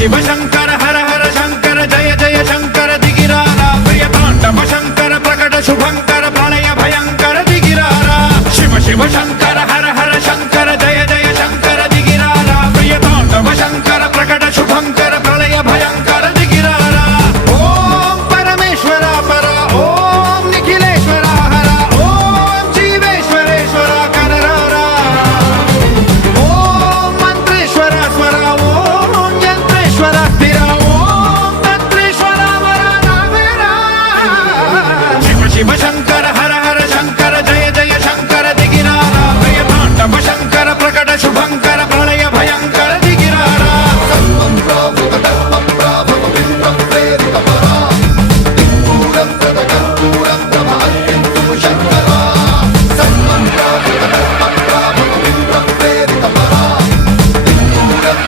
शिव शंकर हर हर शंकर जय जय शंकर दिगिरारा प्रिय तांडव शंकर प्रकट शुभंकर प्रलय भयंकर दिगिरारा शिव शिव शंकर